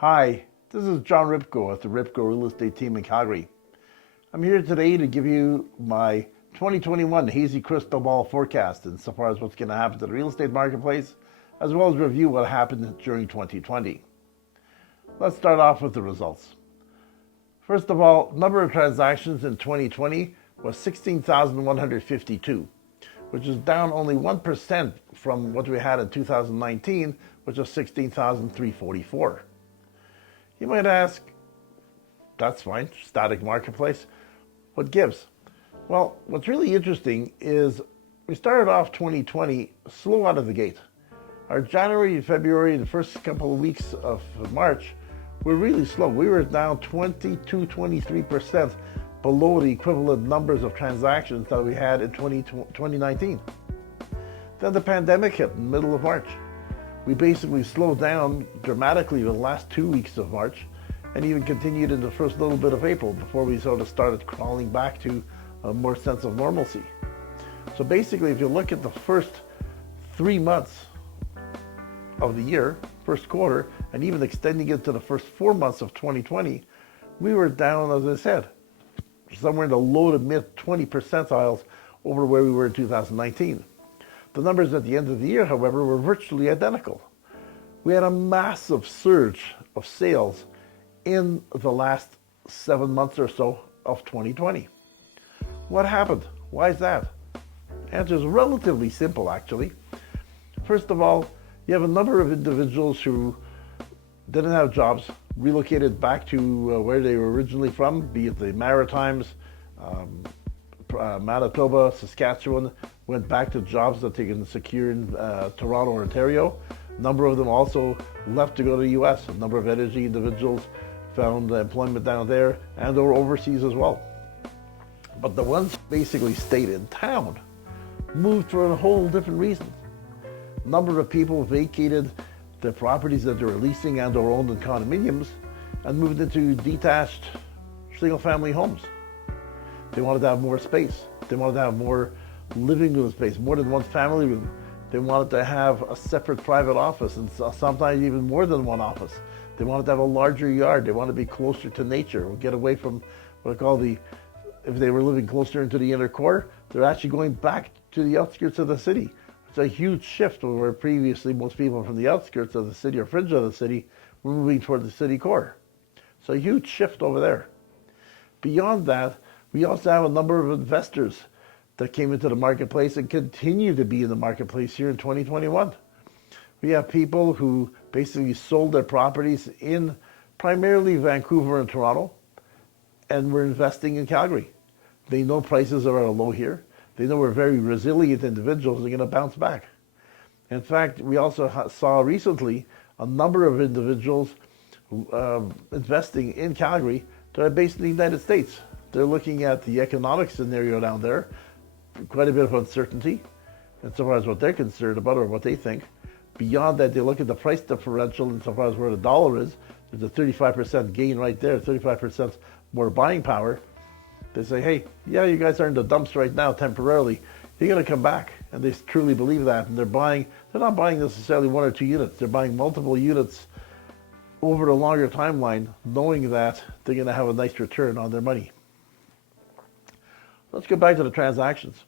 Hi, this is John Hripko at the Hripko Real Estate Team in Calgary. I'm here today to give you my 2021 hazy crystal ball forecast insofar as what's going to happen to the real estate marketplace, as well as review what happened during 2020. Let's start off with the results. First of all, number of transactions in 2020 was 16,152, which is down only 1% from what we had in 2019, which was 16,344. You might ask, that's fine, static marketplace. What gives? Well, what's really interesting is we started off 2020 slow out of the gate. Our January, February, the first couple of weeks of March were really slow. We were down 23% below the equivalent numbers of transactions that we had in 2019. Then the pandemic hit in the middle of March. We basically slowed down dramatically the last 2 weeks of March and even continued in the first little bit of April before we sort of started crawling back to a more sense of normalcy. So basically, if you look at the first 3 months of the year, first quarter, and even extending it to the first 4 months of 2020, we were down, as I said, somewhere in the low to mid 20 percentiles over where we were in 2019. The numbers at the end of the year, however, were virtually identical. We had a massive surge of sales in the last 7 months or so of 2020. What happened? Why is that? The answer is relatively simple, actually. First of all, you have a number of individuals who didn't have jobs, relocated back to where they were originally from, be it the Maritimes, Manitoba, Saskatchewan, went back to jobs that they can secure in Toronto or Ontario. A number of them also left to go to the US. A number of energy individuals found employment down there and or overseas as well. But the ones who basically stayed in town moved for a whole different reason. A number of people vacated the properties that they were leasing and or owned in condominiums and moved into detached single-family homes. They wanted to have more space. They wanted to have more living room space, more than one family room. They wanted to have a separate private office and sometimes even more than one office. They wanted to have a larger yard. They wanted to be closer to nature, or get away from what I call if they were living closer into the inner core, they're actually going back to the outskirts of the city. It's a huge shift where previously most people from the outskirts of the city or fringe of the city were moving toward the city core. So a huge shift over there. Beyond that, we also have a number of investors that came into the marketplace and continue to be in the marketplace here in 2021. We have people who basically sold their properties in primarily Vancouver and Toronto and were investing in Calgary. They know prices are at a low here. They know we're very resilient individuals. They're going to bounce back. In fact, we also saw recently a number of individuals investing in Calgary that are based in the United States. They're looking at the economic scenario down there, quite a bit of uncertainty, insofar as what they're concerned about or what they think. Beyond that, they look at the price differential insofar as where the dollar is. There's a 35% gain right there, 35% more buying power. They say, hey, yeah, you guys are in the dumps right now temporarily. You're going to come back. And they truly believe that. And they're not buying necessarily 1 or 2 units. They're buying multiple units over a longer timeline, knowing that they're going to have a nice return on their money. Let's go back to the transactions.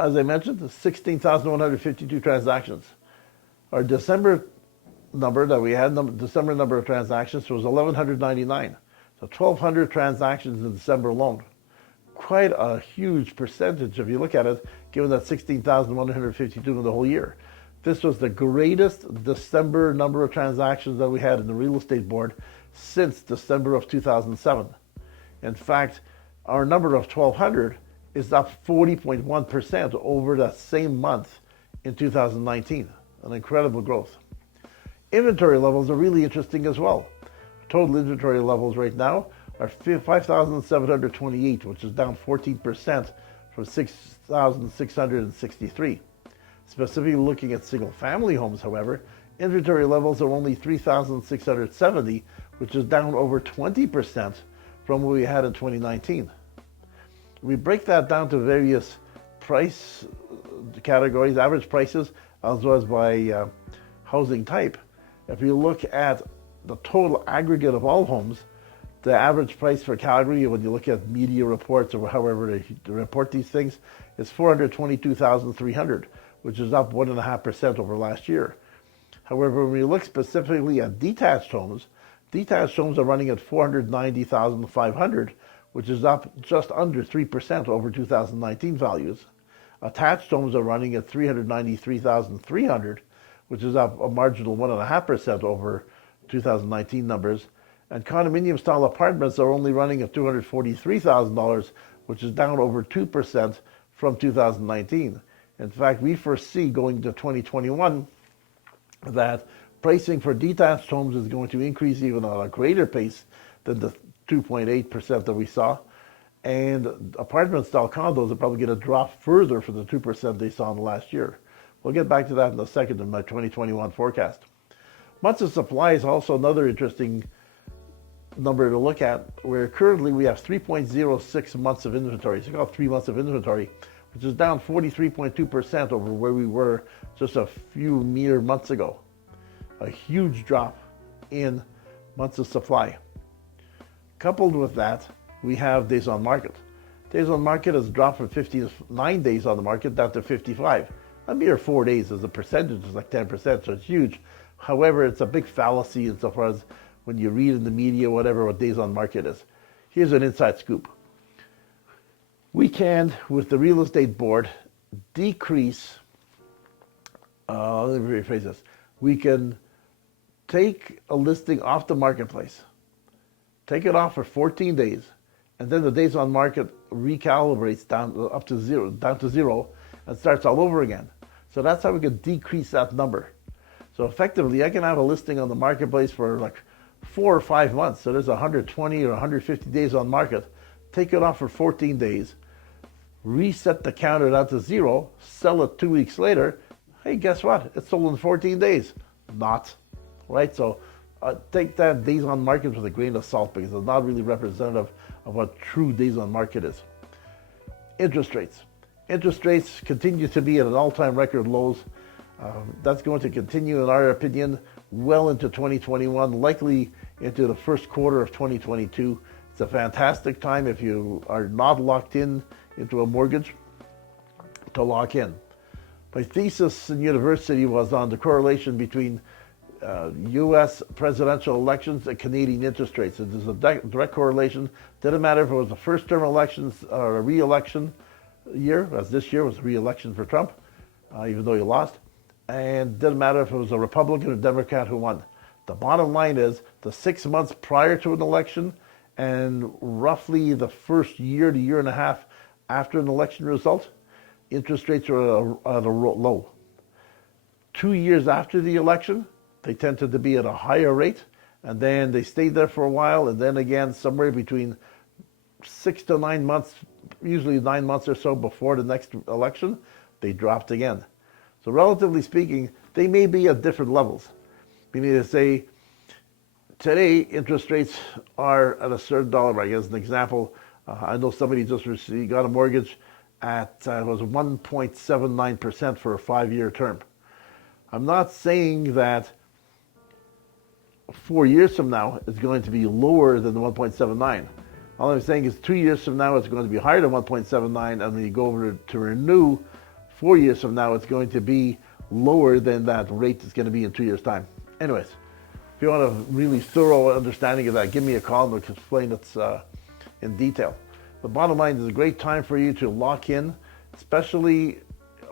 As I mentioned, 16,152 transactions. Our December number that we had, December number of transactions was 1,199. So 1,200 transactions in December alone. Quite a huge percentage if you look at it, given that 16,152 in the whole year. This was the greatest December number of transactions that we had in the real estate board since December of 2007. In fact, our number of 1,200 is up 40.1% over that same month in 2019. An incredible growth. Inventory levels are really interesting as well. Total inventory levels right now are 5,728, which is down 14% from 6,663. Specifically looking at single-family homes, however, inventory levels are only 3,670, which is down over 20% from what we had in 2019. We break that down to various price categories, average prices, as well as by housing type. If you look at the total aggregate of all homes, the average price for Calgary, when you look at media reports or however they report these things, is $422,300, which is up 1.5% over last year. However, when we look specifically at detached homes are running at $490,500, which is up just under 3% over 2019 values. Attached homes are running at $393,300, which is up a marginal 1.5% over 2019 numbers. And condominium-style apartments are only running at $243,000, which is down over 2% from 2019. In fact, we foresee going to 2021 that pricing for detached homes is going to increase even on a greater pace than the 2.8% that we saw. And apartment-style condos are probably going to drop further from the 2% they saw in the last year. We'll get back to that in a second in my 2021 forecast. Months of supply is also another interesting number to look at, where currently we have 3.06 months of inventory, so called 3 months of inventory, which is down 43.2% over where we were just a few mere months ago. A huge drop in months of supply. Coupled with that, we have days on market. Days on market has dropped from 59 days on the market down to 55. A mere 4 days as a percentage is like 10%, so it's huge. However, it's a big fallacy insofar as when you read in the media, whatever, what days on market is. Here's an inside scoop. We can, with the real estate board, decrease, let me rephrase this. We can take a listing off the marketplace, take it off for 14 days, and then the days on market recalibrates down to zero, and starts all over again. So that's how we can decrease that number. So effectively, I can have a listing on the marketplace for like 4 or 5 months. So there's 120 or 150 days on market. Take it off for 14 days, reset the counter down to zero, sell it 2 weeks later. Hey, guess what? It's sold in 14 days. Not, right? So take that days on market with a grain of salt, because it's not really representative of what true days on market is. Interest rates. Interest rates continue to be at an all-time record lows. That's going to continue, in our opinion, well into 2021, likely into the first quarter of 2022. It's a fantastic time if you are not locked in into a mortgage to lock in. My thesis in university was on the correlation between U.S. presidential elections and Canadian interest rates. And there's a direct correlation. Didn't matter if it was a first-term elections or a re-election year, as this year was a re-election for Trump, even though he lost. And didn't matter if it was a Republican or Democrat who won. The bottom line is the 6 months prior to an election and roughly the first year to year and a half after an election result, interest rates are at a low. 2 years after the election, they tended to be at a higher rate, and then they stayed there for a while, and then again somewhere between 6 to 9 months, usually 9 months or so before the next election, they dropped again. So relatively speaking, they may be at different levels. Meaning to say, today interest rates are at a certain dollar rate. As an example, I know somebody just got a mortgage at it was 1.79% for a 5-year term. I'm not saying that 4 years from now it's going to be lower than the 1.79. All I'm saying is 2 years from now it's going to be higher than 1.79, and when you go over to renew 4 years from now, it's going to be lower than that rate is going to be in 2 years' time. Anyways, if you want a really thorough understanding of that, give me a call and we'll explain it in detail. The bottom line is a great time for you to lock in, especially,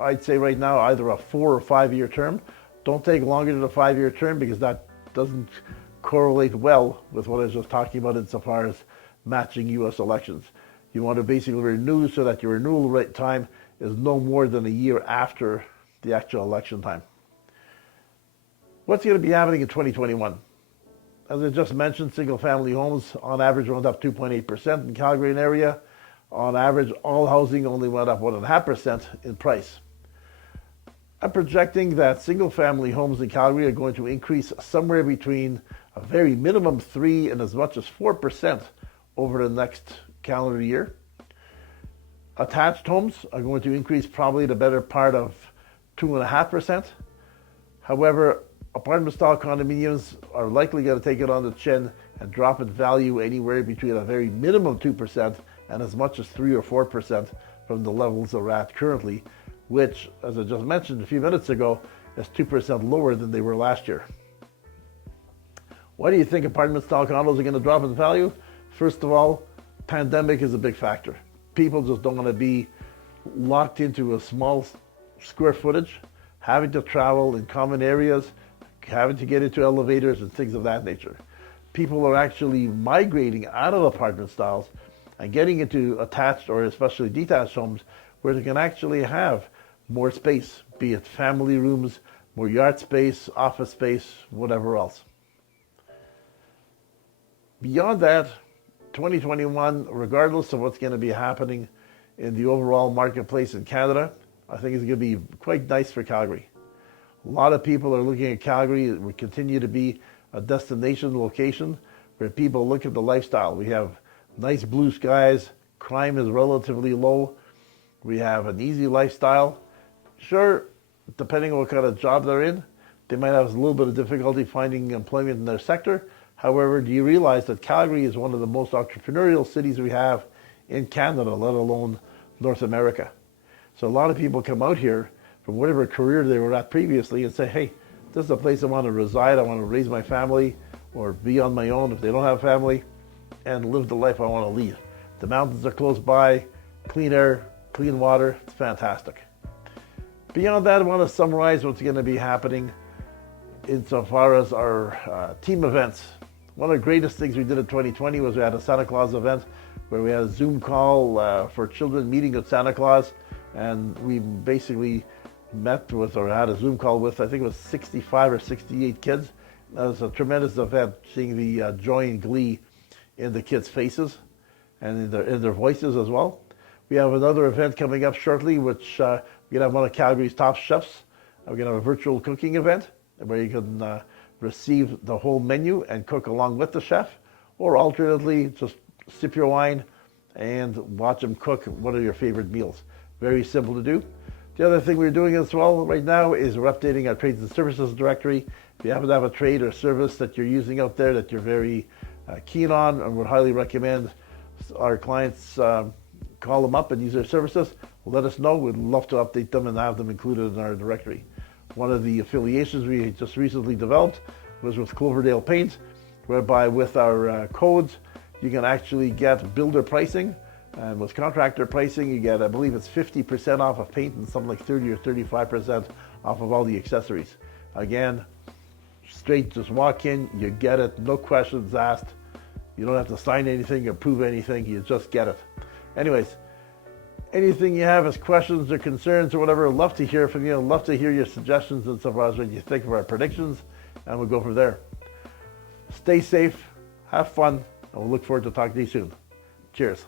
I'd say right now, either a 4 or 5 year term. Don't take longer than a 5 year term, because that doesn't correlate well with what I was just talking about insofar as matching U.S. elections. You want to basically renew so that your renewal rate time is no more than a year after the actual election time. What's going to be happening in 2021? As I just mentioned, single-family homes on average went up 2.8% in Calgary and area. On average, all housing only went up 1.5% in price. I'm projecting that single-family homes in Calgary are going to increase somewhere between a very minimum 3 and as much as 4% over the next calendar year. Attached homes are going to increase probably the better part of 2.5%. However, apartment style condominiums are likely going to take it on the chin and drop in value anywhere between a very minimum 2% and as much as 3 or 4% from the levels they're at currently, which, as I just mentioned a few minutes ago, is 2% lower than they were last year. Why do you think apartment style condos are going to drop in value? First of all, pandemic is a big factor. People just don't want to be locked into a small square footage, having to travel in common areas, having to get into elevators and things of that nature. People are actually migrating out of apartment styles and getting into attached or especially detached homes where they can actually have more space, be it family rooms, more yard space, office space, whatever else. Beyond that, 2021, regardless of what's going to be happening in the overall marketplace in Canada, I think it's going to be quite nice for Calgary. A lot of people are looking at Calgary. It will continue to be a destination location where people look at the lifestyle. We have nice blue skies, crime is relatively low, we have an easy lifestyle. Sure, depending on what kind of job they're in, they might have a little bit of difficulty finding employment in their sector. However, do you realize that Calgary is one of the most entrepreneurial cities we have in Canada, let alone North America? So a lot of people come out here from whatever career they were at previously and say, hey, this is a place I want to reside, I want to raise my family, or be on my own if they don't have family, and live the life I want to lead. The mountains are close by, clean air, clean water, it's fantastic. Beyond that, I want to summarize what's going to be happening insofar as our team events. One of the greatest things we did in 2020 was we had a Santa Claus event where we had a Zoom call for children meeting with Santa Claus, and we basically met with, or had a Zoom call with, I think it was 65 or 68 kids. It was a tremendous event, seeing the joy and glee in the kids' faces and in their voices as well. We have another event coming up shortly, which we're going to have one of Calgary's top chefs. We're going to have a virtual cooking event where you can receive the whole menu and cook along with the chef, or alternately just sip your wine and watch him cook one of your favorite meals. Very simple to do. The other thing we're doing as well right now is we're updating our trades and services directory. If you happen to have a trade or service that you're using out there that you're very keen on and would highly recommend our clients call them up and use their services, let us know. We'd love to update them and have them included in our directory. One of the affiliations we just recently developed was with Cloverdale Paint, whereby with our codes, you can actually get builder pricing. And with contractor pricing, you get, I believe it's 50% off of paint and something like 30 or 35% off of all the accessories. Again, straight, just walk in, you get it, no questions asked. You don't have to sign anything or prove anything, you just get it. Anyways, anything you have as questions or concerns or whatever, love to hear from you. Love to hear your suggestions and so far as what you think of our predictions, and we'll go from there. Stay safe, have fun, and we'll look forward to talking to you soon. Cheers.